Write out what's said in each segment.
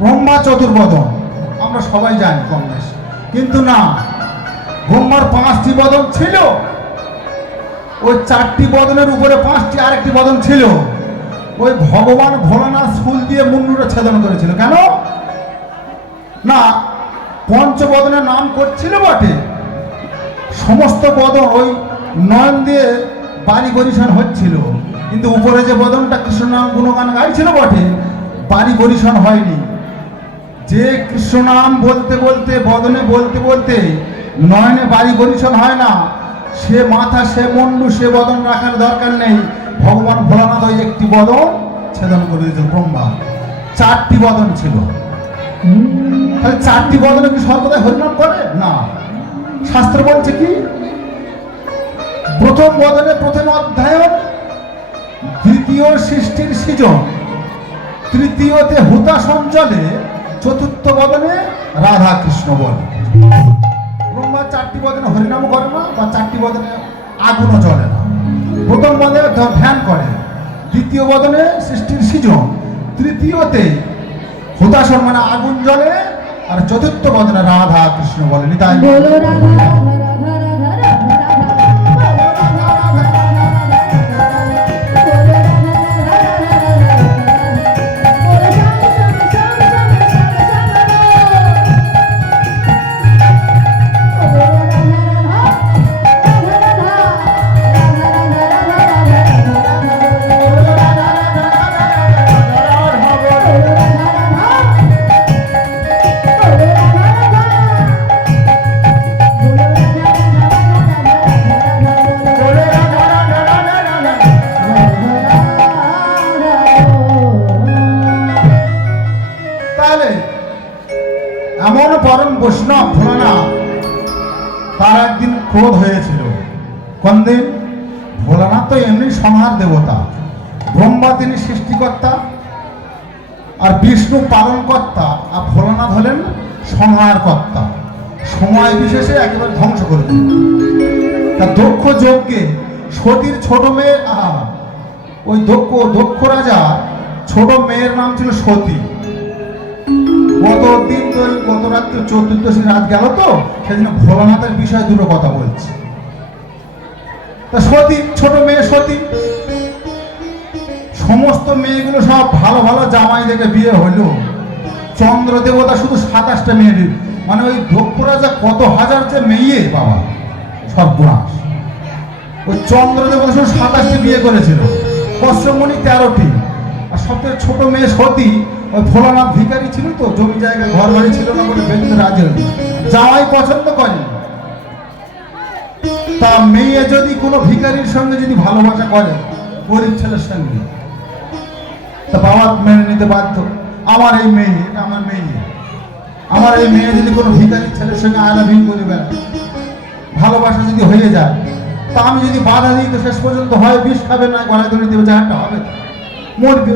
ব্রহ্মা চতুর্বদন আমরা সবাই জানি কম বেশি, কিন্তু না, ব্রহ্মার 5টি বদন ছিল, ওই 4টি বদনের উপরে 5টি আরেকটি বদন ছিল। ওই ভগবান ভোলানাথ ফুল দিয়ে মুন্ডুটা ছেদন করেছিল। কেন না, পঞ্চবদনের নাম করছিল বটে, সমস্ত বদন ওই নয়ন দিয়ে বাড়ি পরিশান হচ্ছিল, কিন্তু উপরে যে বদনটা কৃষ্ণ নাম গুণগান গাইছিল বটে, বাড়ি পরিশান হয়নি। যে কৃষ্ণ নাম বলতে বলতে বদনে বলতে বলতে নয়নে বাড়ি পরিশান হয় না, সে মাথা, সে মুন্ডু, সে বদন রাখার দরকার নেই। ভগবান ভোলানাথ ওই একটি বদন ছেদন করে দিয়েছিল। ব্রহ্মা 4টি বদন ছিল, তাহলে 4টি বদনে কি সর্বদাই হরিনাম করে না? শাস্ত্র বলছে কি, প্রথম বদনে প্রথম অধ্যায়ন, দ্বিতীয় সৃষ্টির সৃজন, তৃতীয়তে হুতা সঞ্চলে, চতুর্থ বদনে রাধা কৃষ্ণ বলে। ব্রহ্মা 4টি বদনে হরিনাম করে না, বা 4টি বদনে আগুনও জ্বলে না। প্রথম বদনে ধ্যান করে, দ্বিতীয় বদনে সৃষ্টির সৃজন, তৃতীয়তে হুতাসন মানে আগুন জ্বলে, আর চতুর্থ বদনে রাধা কৃষ্ণ বলে। নিতাই এমন পরম বৈষ্ণব ভোলানাথ, তার একদিন ক্রোধ হয়েছিল। কোন দিন? ভোলানাথ তো এমনি সংহার দেবতা, ব্রহ্মা তিনি সৃষ্টিকর্তা, আর বিষ্ণু পালনকর্তা, আর ভোলানাথ হলেন সংহারকর্তা। সময় বিশেষে একেবারে ধ্বংস করে দিল। তা দক্ষ যজ্ঞে সতীর ছোট মেয়ে, ওই দক্ষ রাজা ছোট মেয়ের নাম ছিল সতী। গত রাত্রে চতুর্দশী রাত গেল, তো সেদিন ভোলানাথের বিষয়ে দুটো কথা বলছি। তা সতী, ছোট মেয়ে সতী, সমস্ত মেয়েগুলো সব ভালো ভালো জামাই দেখে বিয়ে হইল। চন্দ্র দেবতা শুধু 27টা মেয়ে, মানে ওই দক্ষ রাজা কত হাজার যে মেয়ে, বাবা সর্বনাশ। ওই চন্দ্র দেবতা শুধু 27টি বিয়ে করেছিল, কশ্যপমণি 13টি। আর সবথেকে ছোট মেয়ে সতী, ওই ভোলানাথ ভিখারি ছিল, তো জমি জায়গা ঘর বাড়ি ছিল না বলে বেঁধে রাজি হল, জামাই পছন্দ করে। তা মেয়ে যদি কোনো ভিখারির সঙ্গে যদি ভালোবাসা করে, গরিব ছেলের সঙ্গে, তা বাবা মেনে নিতে বাধ্য। আমার এই মেয়ে, এটা আমার মেয়ে, আমার এই মেয়ে যদি কোনো ভিখারির ছেলের সঙ্গে আলাদা করে বেড়ায়, ভালোবাসা যদি হয়ে যায়, তা আমি যদি বাধা দিই, তো শেষ পর্যন্ত হয় বিষ খাবে, না গলায় ধরে দেবে, যাহাটা হবে মরবে।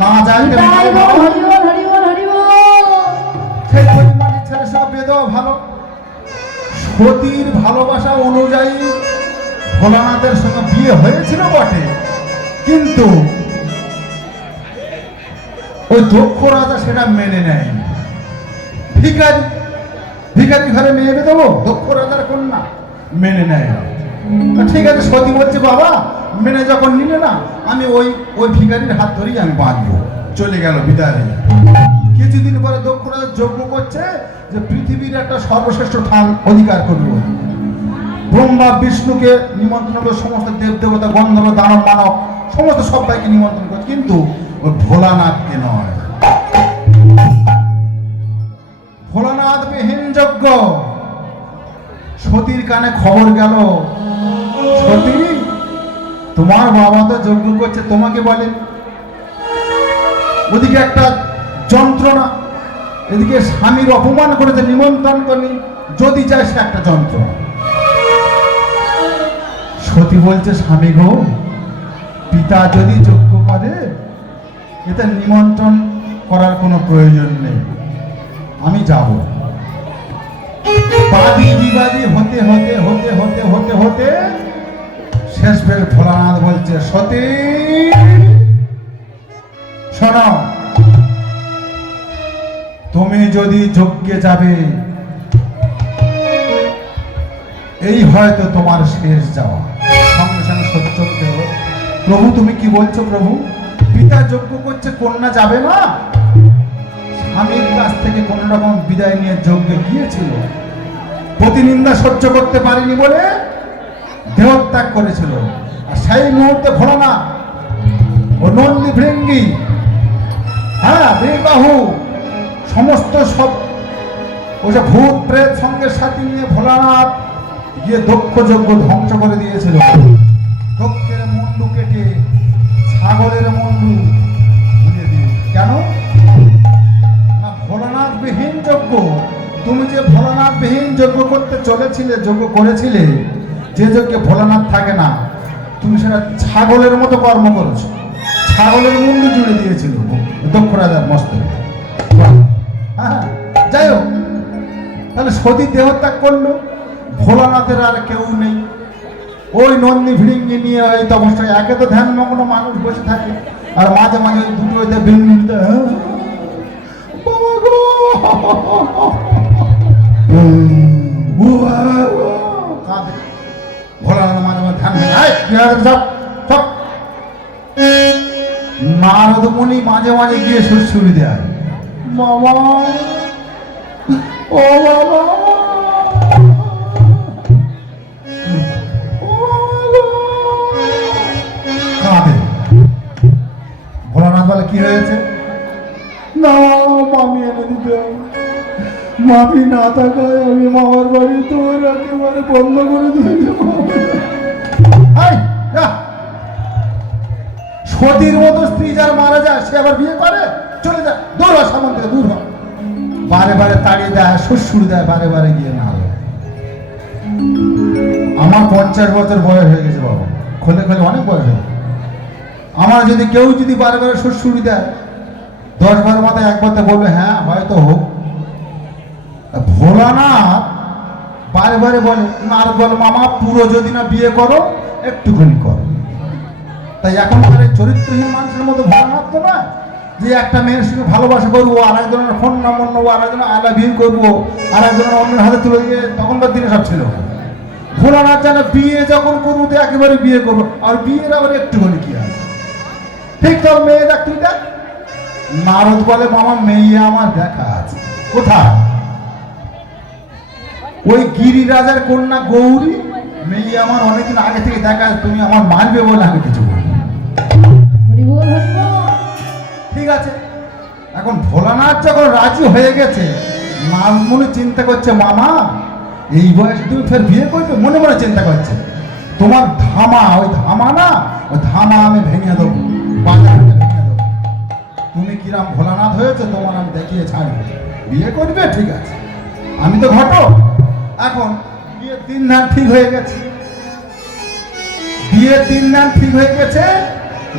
না যাইতে সেই পরিমাণের ছেলের সঙ্গে বিয়ে দেওয়া ভালো। সতীর ভালোবাসা অনুযায়ী ভোলানাথের সঙ্গে বিয়ে হয়েছিল বটে, কিন্তু ওই দক্ষ রাজা সেটা মেনে নেয়। ভিখারি ঘরে মেয়ে দেবো, দক্ষ রাজার কন্যা, মেনে নেয় না। ঠিক আছে, সতী বলছে বাবা মেনে যখন নিলে না, আমি ওই ভিখারির হাত ধরেই আমি বাঁধবো। চলে গেল বিদায়। কিছুদিন পরে দক্ষ রাজা যজ্ঞ করছে যে পৃথিবীর একটা সর্বশ্রেষ্ঠ স্থান অধিকার করব। ব্রহ্মা বিষ্ণুকে নিমন্ত্রণ করে, সমস্ত দেবদেবতা, গন্ধর্ব, দানব, মানব, সমস্ত সবাইকে নিমন্ত্রণ করে, কিন্তু ওই ভোলানাথকে নয়। ভোলানাথ বিহীন যজ্ঞ। সতীর কানে খবর গেল, সতী তোমার বাবা তো যজ্ঞ করছে, তোমাকে বলে। ওদিকে একটা যন্ত্রণা, এদিকে স্বামীর অপমান করেছে, নিমন্ত্রণ করি, যদি চায় সে একটা যন্ত্রণা। সতী বলছে স্বামী গো, পিতা যদি যজ্ঞ করে, এতে নিমন্ত্রণ করার কোনো প্রয়োজন নেই, আমি যাব। বাদী বিবাদী হতে হতে হতে হতে হতে হতে শেষ বের ভোলানাথ বলছে সতী শোনো, তুমি যদি যজ্ঞে যাবে, এই হয়তো তোমার শেষ যাওয়া। সঙ্গে সঙ্গে সত্যদেব, প্রভু তুমি কি বলছো প্রভু? পিতা যজ্ঞ করছে, কন্যা যাবে না? স্বামীর কাছ থেকে কোন রকম বিদায় নিয়ে যজ্ঞে গিয়েছিল, প্রতিনিন্দা সহ্য করতে পারেনি বলে দেহত্যাগ করেছিল। আর সেই মুহূর্তে ভোলানাথ ও নন্দী ভৃঙ্গি, হ্যাঁ বীরবাহু, সমস্ত সব ওই যে ভূত প্রেত সঙ্গের সাথে নিয়ে ভোলানাথ গিয়ে দক্ষ যজ্ঞ ধ্বংস করে দিয়েছিল। দক্ষের মুন্ডু কেটে ছাগলের মুন্ডু দিয়ে দিয়ে, কেন না ভোলানাথ বিহীন যজ্ঞ। তুমি যে ভোলানাথ বিহীন যজ্ঞ করতে চলেছিলে, যজ্ঞ করেছিলে, যে যজ্ঞে ভোলানাথ থাকে না, তুমি সেটা ছাগলের মতো কর্ম করেছো। ছাগলের মুন্ডু জুড়ে দিয়েছিল দক্ষ রাজার মস্তকে। হ্যাঁ, যাই হোক, তাহলে সতী দেহত্যাগ করলো, ভোলানাথের আর কেউ নেই। ওই নন্দী ভিড়িঙ্গি নিয়ে ওই তপস্যায় একে তো ধ্যানমগ্ন মানুষ বসে থাকে, আর মাঝে মাঝে দুটো বিন্দুতে কাঁদে। ভোলানাথ মাঝে মাঝে ধ্যান, নারদ মুনি মাঝে মাঝে গিয়ে সুরসুরি দেয়, বাবা ও বাবা, কাঁদে। ভোলানাথ বলে কি হয়েছে? না মামি এনে দিতে, মামি না থাকায় আমি মামার বাড়ি তোর একেবারে বন্ধ করে দিয়েছি। সতীর মতো স্ত্রী যার মারা যায়, সে আবার বিয়ে করে? চলে যায়, দূর হয়, সামনে থেকে দূর হয়। বারে বারে তাড়িয়ে দেয়, শ্বশুর দেয়, বারে বারে গিয়ে না। আমার 50 বছর বয়স হয়ে গেছে বাবা, খোলে খোলে অনেক বয়স হয়ে গেছে। আমার যদি কেউ যদি বারে বারে শ্বশুর দেয়, 10 বার মাথায় একবার তো বলবে হ্যাঁ হয়তো হোক। ভোলানাথ বারে বারে বলে, নারদ বলে মামা পুরো যদি না বিয়ে করো, একটুখানি করো। তাই এখনকার এই চরিত্রহীন মানুষের মতো ভোলানাথ তো না, যে একটা মেয়ের সঙ্গে ভালোবাসা করবো, আর একজনের ফোন নম্বর নেবো, আর একজনের আই লাভ ইউ করবো, আর একজনের অন্যের হাতে তুলে দিয়ে, তখনকার দিনে সব ছিল। ভোলানাথ জানে বিয়ে যখন করবো তো একেবারে বিয়ে করবো, আর বিয়ের আবার একটুখানি কি আছে, ঠিক তোর মেয়ে দেখ, তুই দেখ। নারদ বলে মামা মেয়ে আমার দেখা আছে। কোথায়? ওই গিরিরাজার কন্যা গৌরী, মেয়ে আমার অনেকদিন আগে থেকে দেখা আছে, তুমি আমার মারবে বলে আমি কিছু বলি। ঠিক আছে, এখন ভোলানাথ যখন রাজি হয়ে গেছে, মনে চিন্তা করছে মামা এই বয়সে তুমি ফের বিয়ে করবে, মনে মনে চিন্তা করছে তোমার ধামা, ওই ধামা না, ওই ধামা আমি ভেঙে দেবো, বাজারে ভেঙে দেবো। তুমি কিরাম ভোলানাথ হয়েছে, তোমার আমি দেখিয়ে ছাড়বো। বিয়ে করবে, ঠিক আছে, আমি তো ঘটক। এখন বিয়ের দিন ধান ঠিক হয়ে গেছে, বিয়ের দিন ধান ঠিক হয়ে গেছে।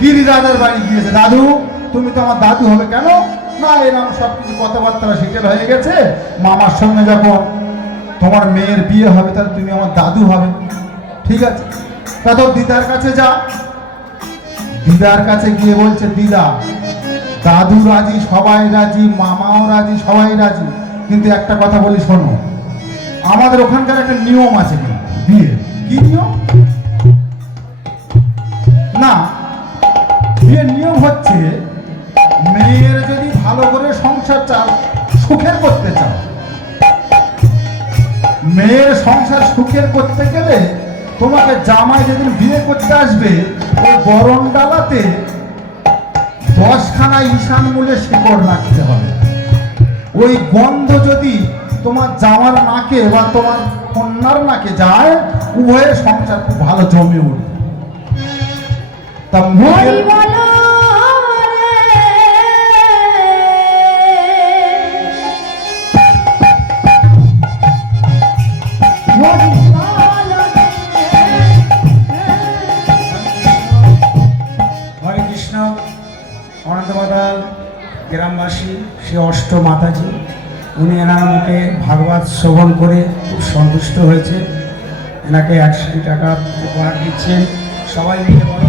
গিরিরাজার বাড়ি গিয়েছে, দাদু তুমি তো আমার দাদু হবে। কেন না, এরকম সব কিছু কথাবার্তা সেটেল হয়ে গেছে, মামার সঙ্গে যখন তোমার মেয়ের বিয়ে হবে, তাহলে তুমি আমার দাদু হবে। ঠিক আছে, তা তো দিদার কাছে যা। দিদার কাছে গিয়ে বলছে, দিদা দাদু রাজি, সবাই রাজি, মামাও রাজি, সবাই রাজি, কিন্তু একটা কথা বলি শোনো, আমাদের ওখানকার একটা নিয়ম আছে বিয়ে। কি নিয়ম? না, বিয়ের নিয়ম হচ্ছে মেয়ের যদি ভালো করে সংসার চাও, সুখের করতে চাও, মেয়ের সংসার সুখের করতে গেলে তোমাকে জামাই যেদিন বিয়ে করতে আসবে, ওই বরণ ডালাতে 10খানা ঈশান মূলে শিকড় রাখতে হবে। ওই গন্ধ যদি তোমার জামার নাকে বা তোমার কন্যার নাকে যায়, উভয়ের সংসার খুব ভালো জমে উঠবে। তা গ্রামবাসী সে অষ্ট মাতাজি, উনি এনার মুখে ভাগবত শ্রবণ করে খুব সন্তুষ্ট হয়েছে, এনাকে 100 টাকা উপহার দিচ্ছেন। সবাই মিলে বলো